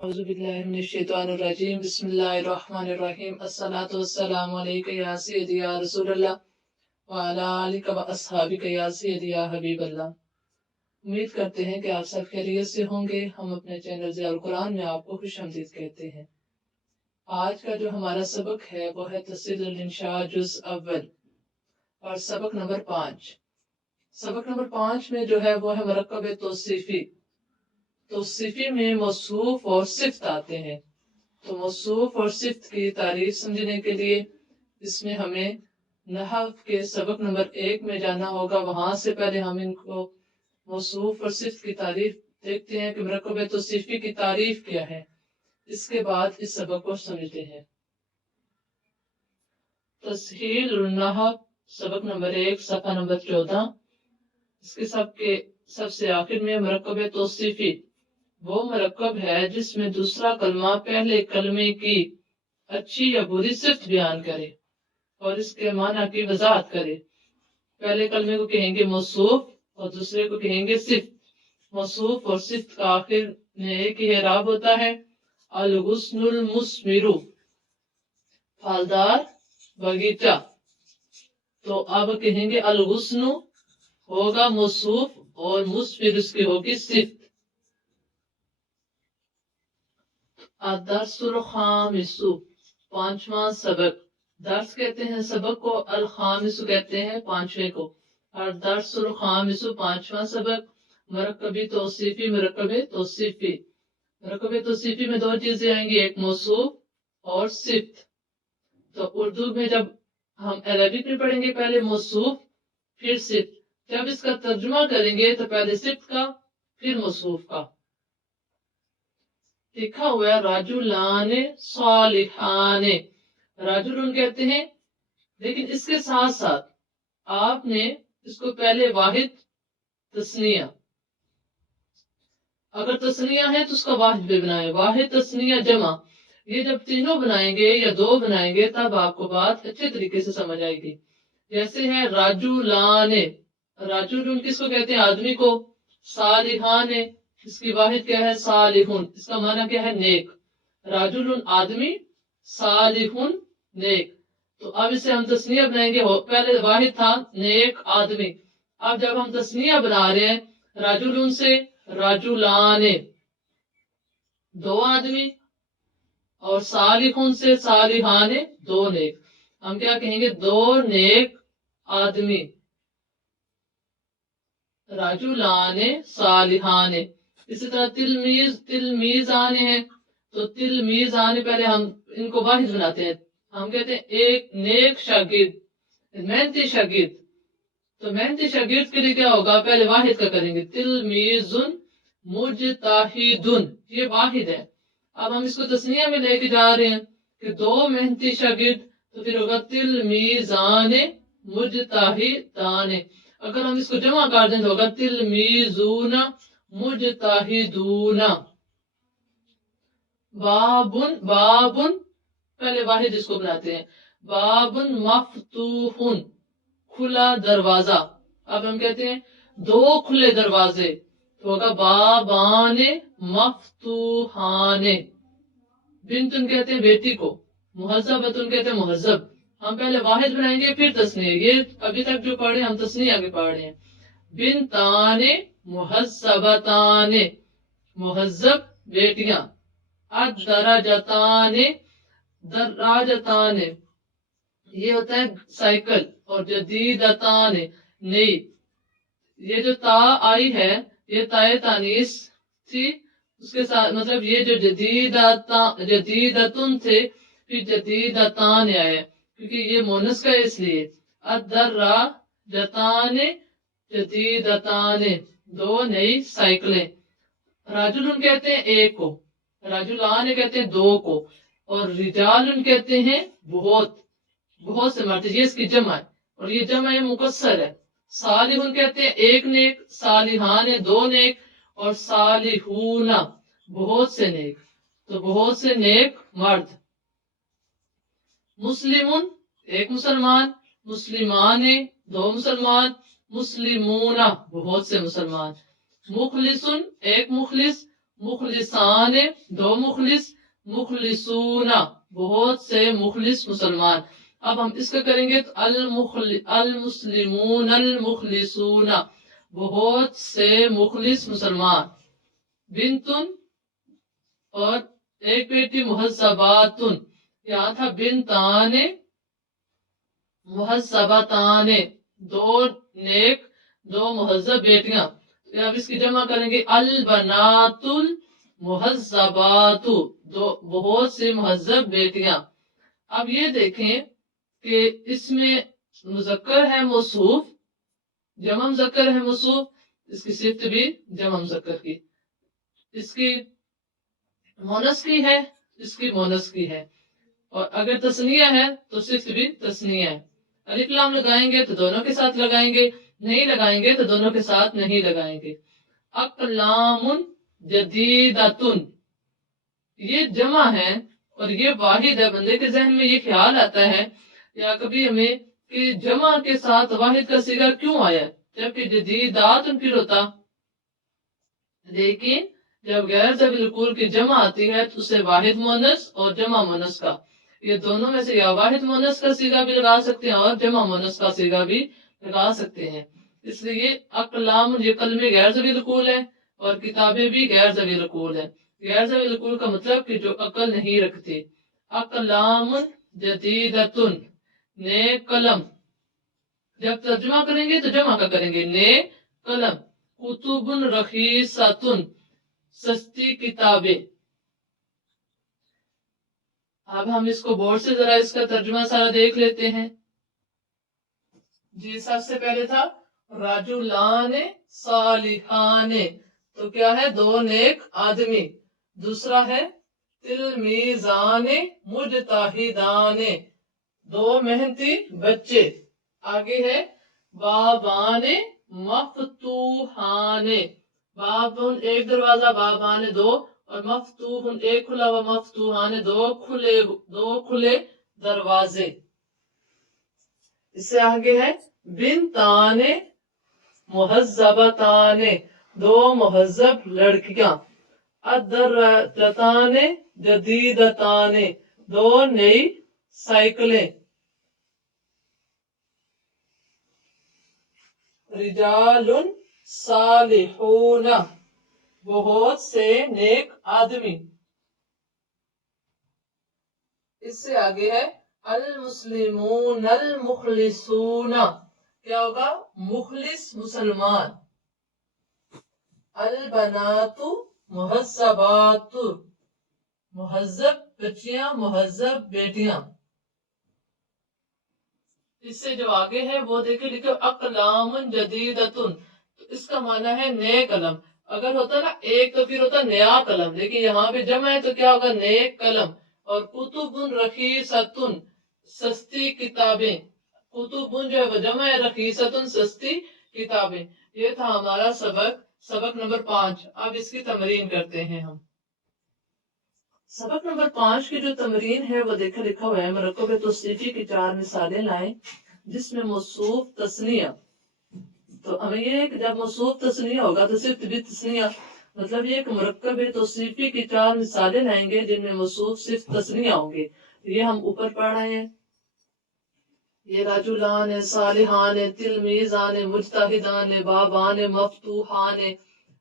औज़ुबिल्लाहिमिनश्शैतानिर्रजीम बिस्मिल्लाहिर्रहमानिर्रहीम अस्सलातु वस्सलामु अलैका या सय्यदी या रसूलल्लाह व अला आलिका व अस्हाबिका या सय्यदी या हबीबल्लाह। उम्मीद करते हैं कि आप सब खैरियत से होंगे। हम अपने चैनल ज़ियाउल कुरान में आपको खुशामदीद कहते हैं। आज का जो हमारा सबक है वो है तस्सीलुल इंशा जुज़ अव्वल और सबक नंबर 5। सबक नंबर 5 में जो है वो है मरकब तौसीफी। तौसीफी में मौसूफ और सिफ्त आते हैं। तो मौसूफ और सिफ्त की तारीफ समझने के लिए इसमें हमें नहव के सबक नंबर 1 में जाना होगा। वहां से पहले हम इनको मौसूफ और सिफ्त की तारीफ देखते हैं कि मरकब तौसीफी की तारीफ क्या है। इसके बाद इस सबक को समझते हैं। तस्हीलुन नहव सबक नंबर 1 सफ़ा नंबर 14। इसके सबसे आखिर में मरकब तौसीफी वो मरकब है जिसमें दूसरा कलमा पहले कलमे की अच्छी या बुरी सिफ्त बयान करे और इसके माना की वजाहत करे। पहले कलमे को कहेंगे मौसूफ और दूसरे को कहेंगे सिफ्त। मौसूफ और सिफ्त का आखिर में एक ही एराब होता है, अल गुस्नुल मुस्मिरु, फलदार बगीचा। तो अब कहेंगे अल गुस्नु होगा मौसूफ और मुस्मिर उसकी होगी सिफ्त। अदर्सुल खामिसु, पांचवा सबक। दर्स कहते हैं सबक को, अल खामिसु कहते हैं पांचवे को। और दर्सुल खामिसु पांचवा सबक। मरकबी तौसीफी मरकबे तौसीफी। मरकबे तौसीफी में दो चीजें आएंगी, एक मौसूफ और सिफ्त। तो उर्दू में जब हम अरबिक में पढ़ेंगे पहले मौसूफ फिर सिफ्त। जब इसका तर्जुमा करेंगे तो पहले सिफ्त का फिर मौसूफ का। लिखा हुआ है राजुलाने सालिहाने। राजुलन कहते हैं, लेकिन इसके साथ साथ आपने इसको पहले वाहिद तस्निया, अगर तस्निया है तो उसका वाहिद भी बनाए, वाहिद तस्निया जमा। ये जब तीनों बनाएंगे या दो बनाएंगे तब आपको बात अच्छे तरीके से समझ आएगी। जैसे है राजुलाने, राजुलन किसको कहते हैं? आदमी को। सालिहाने इसकी वाहिद क्या है? सालिहुन, इसका माना क्या है? नेक। राजुलुन आदमी, सालिहुन नेक। तो अब इसे हम तस्निया बनाएंगे। पहले वाहिद था नेक आदमी, अब जब हम तस्निया बना रहे हैं राजुलुन से राजुलाने दो आदमी और सालिहुन से सालिहाने दो नेक। हम क्या कहेंगे? दो नेक आदमी, राजुलाने सालिहाने। इसी तरह तिलमीज आने हैं, तो तिलमीज आने पहले हम इनको वाहिद बनाते हैं। हम कहते हैं एक नेक शागिर्द, मेहनती शागिर्द। तो मेहनती शागिर्द के लिए क्या होगा? पहले वाहिद का करेंगे, तिलमीजुन मुजताहिदुन, ये वाहिद है। अब हम इसको तस्निया में लेके जा रहे हैं कि दो मेहनती शागिर्द, तो फिर होगा तिलमीजाने मुजताहिदाने। अगर हम इसको जमा कर दें तो होगा तिलमीजूना मुजताहिदूना। बाबुन, बाबुन पहले वाहिद इसको बनाते हैं, बाबुन मफ्तूहुन, खुला दरवाजा। अब हम कहते हैं दो खुले दरवाजे, तो होगा बाबाने मफ्तूहाने। बिंतुन कहते हैं बेटी को, मुहज्जबतुन कहते हैं मुहज्जब। हम पहले वाहिद बनाएंगे फिर तस्नीया। ये अभी तक जो पढ़े हम तस्नीया के पढ़ रहे हैं। बिनताने मुहज्जबताने, मुहज्जब बेटियां। अदराजताने, दराजताने ये होता है साइकिल। और जदीदताने नई। ये जो ता आई है ये ताए तानीस थी, उसके साथ मतलब ये जो जदीदतुन थे फिर जदीदतान आए क्योंकि ये मोनस का इसलिए। अदर्रा जताने जदीदताने दो नई साइकिलें। राजुलन कहते हैं एक को, राजुलान कहते हैं दो को, और रिजालन कहते हैं बहुत, बहुत से मर्द। ये इसकी जमा है और ये जमा है मुकस्सर है। सालिहुन कहते हैं एक नेक, सालिहान दो नेक, और सालिहूना बहुत से नेक, तो बहुत से नेक मर्द। मुस्लिमुन एक मुसलमान, मुस्लिमाने दो मुसलमान, मुस्लिमूना बहुत से मुसलमान। मुखलिसुन एक मुखलिस, मुखलिसान दो मुखलिस, मुखलिसूना बहुत से मुखलिस मुसलमान। अब हम इसका करेंगे तो अल मुस्लिमून अल मुखलिसूना बहुत से मुखलिस मुसलमान। बिनतुन और एक बेटी मुहज्जबातुन, यहाँ था बिनताने मुहज्जबाताने दो नेक दो मुहज्जब बेटियां। तो अब इसकी जमा करेंगे अल बनातुल मुहज्जबातु दो बहुत सी मुहज्जब बेटियां। अब ये देखें कि इसमें मुजक्कर है मौसूफ, जमा मुजक्कर है मौसूफ, इसकी सिफ्त भी जमा मुजक्कर की, इसकी मोनस की है, इसकी मोनस की है। और अगर तस्निया है तो सिफ्त भी तस्निया है। अलिफ लाम लगाएंगे तो दोनों के साथ लगाएंगे, नहीं लगाएंगे तो दोनों के साथ नहीं लगाएंगे। अकलामुन जदीदतुन ये जमा है और ये वाहिद है। बंदे के जहन में ये ख्याल आता है या कभी हमें कि जमा के साथ वाहिद का सिगा क्यों आया जबकि जदीदातुन फिर होता। लेकिन जब गैर ज़वील कुल की जमा आती है तो उसे वाहिद मोनस और जमा मोनस का, ये दोनों में से या वाहिद मोनस का सीगा भी लगा सकते हैं और जमा मोनस का सीगा भी लगा सकते हैं। इसलिए अकलाम ये कलमे गैर ज़वील कुल है और किताबें भी गैर ज़वील कुल है। गैर ज़वील कुल का मतलब कि जो अकल नहीं रखते। अकलाम जदीदतुन ने कलम, जब तर्जुमा करेंगे तो जमा का करेंगे ने कलम। कुतुबुन रखीसतुन सस्ती किताबें। अब हम इसको बोर्ड से जरा इसका तर्जुमा सारा देख लेते हैं। जी सबसे पहले था राजुलाने सालिहाने, तो क्या है दो नेक आदमी। दूसरा है तिलमीजाने मुजताहिदाने दो मेहनती बच्चे। आगे है बाबाने मफतूहाने, बाबुन एक दरवाजा, बाबाने दो, और मफतूहन एक खुला व मफतूहाने दो खुले दरवाजे। इससे आगे है बिनताने मुहज्जबताने दो मुहज्जब लड़कियां। अदर्रताने जदीदताने दो नई साइकिलें। रिजालुन सालिहून बहुत से नेक आदमी। इससे आगे है अल मुस्लिमून अल मुखलिसून, क्या होगा मुखलिस मुसलमान। अल बनातु मुहज्जबातु मुहज्जब बच्चियां मुहज्जब बेटियां। इससे जो आगे है वो देखिए लिखो अकलामुन जदीदतुन, तो इसका माना है नए कलम। अगर होता ना एक तो फिर होता नया कलम, लेकिन यहाँ पे जमा है तो क्या होगा नए कलम। और कुतुबुन रखीसतुन सस्ती किताबें, कुतुबुन जो है वो जमा है, रखीसतुन सस्ती किताबें। ये था हमारा सबक नंबर 5। अब इसकी तमरीन करते हैं हम। सबक नंबर 5 की जो तमरीन है वो देखा लिखा हुआ है मरकब तौसीफी की 4 मिसालें लाएं जिसमें मौसूफ तस्निया। तो हमें ये कि जब मौसूफ तस्निया होगा तो सिर्फ भी तस्निया, मतलब ये कि मरकब तौसीफी की 4 मिसालें लाएंगे जिनमें मौसूफ सिर्फ तस्निया होंगे। ये हम ऊपर पढ़ रहे हैं। ये राजुलान है, सालिहान है, तिलमीजान है, मुजताहिदान है, बाबान है, मफतूहान है,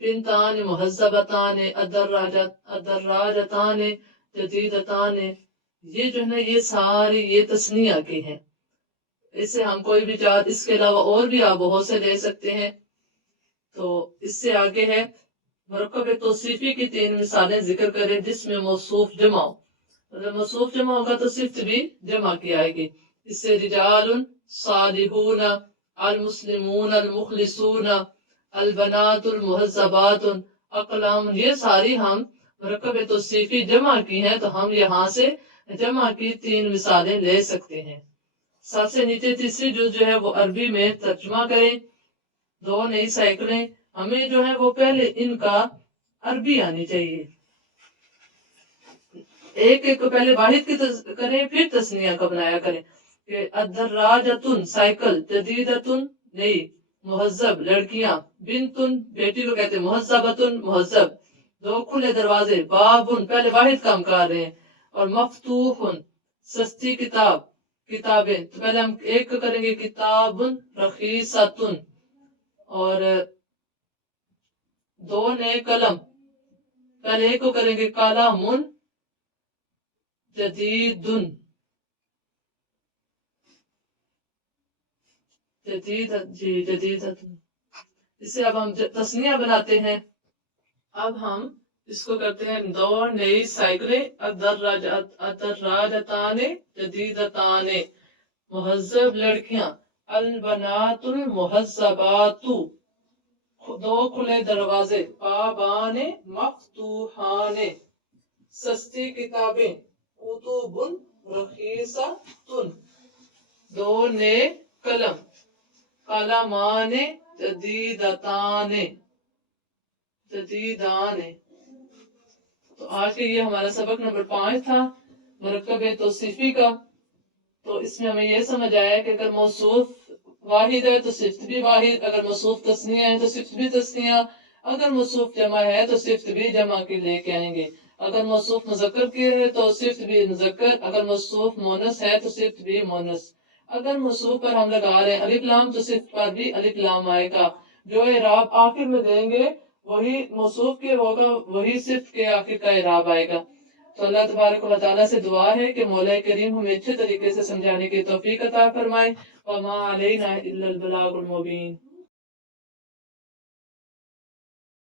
बिनतान मुहज्जबतान अदर्राजतान जदीदतान। ये जो है ना ये सारी ये तस्निया के हैं। इससे हम कोई भी चार, इसके अलावा और भी आप बहुत से ले सकते हैं। तो इससे आगे है मरकब तौसीफी की 3 मिसालें जिक्र करें जिसमें मौसूफ जमा हो। मतलब मौसूफ जमा होगा तो सिफ्त भी जमा की आएगी। इससे रिजालुन सालिहून अल मुस्लिमून अल मुखलिसून अल बनातुल मुहज्जबातुन अकलाम, ये सारी हम मरकब तौसीफी जमा की हैं। तो हम यहाँ से जमा की 3 मिसालें ले सकते हैं। सबसे नीचे तीसरी जो है वो अरबी में तर्जुमा करें। दो नई साइकिलें, हमें जो है वो पहले इनका अरबी आनी चाहिए। एक एक को पहले वाहिद की करें फिर तस्निया का बनाया करें। अदर्राजतुन साइकिल, जदीदतुन नई, मुहज्जब लड़कियां, बिनतुन बेटी को कहते हैं, मुहज्जबतुन मुहज्जब, دو کھلے دروازے، بابن پہلے واحد کام کر رہے ہیں، اور مفتوحن سستی کتاب، کتابیں، تو پہلے ہم ایک کو کریں گے کتابن رخیصتن، اور دو نئے قلم، پہلے ایک کو کریں گے قلمن جدیدن، جدیدتن، اسے اب ہم تسنیہ بناتے ہیں. اب ہم اس کو کرتے ہیں دو نئی سائیکلیں، الدراجتان جدیدتان، مہذب لڑکیاں، البنات المہذبات، دو کھلے دروازے، بابان مفتوحان، سستی کتابیں، کتب رخیصۃ، دو نئے قلم، قلمان جدیدتان، جدیدان. تو آج کے یہ ہمارا سبق نمبر 5 تھا، مرکب توصیفی کا. تو اس میں ہمیں یہ سمجھ آیا کہ اگر موصوف واحد ہے تو صفت بھی واحد، اگر موصوف تثنیہ ہے تو صفت بھی تثنیہ، اگر موصوف جمع ہے تو صفت بھی جمع کے لے کے آئیں گے، اگر موصوف مذکر کی ہے تو صفت بھی مذکر، اگر موصوف مونس ہے تو صفت بھی مونس. اگر موصوف پر ہم لگا رہے ہیں الف لام تو صفت پر بھی الف لام آئے گا. جو اعراب آخر میں دیں گے وہی موصوف کے ہوگا، وہی صفت کے آخر کا اعراب آئے گا. تو اللہ تبارک و تعالیٰ سے دعا ہے کہ مولا کریم ہمیں اچھے طریقے سے سمجھانے کی توفیق عطا فرمائے. وما علینا الا البلاغ المبین.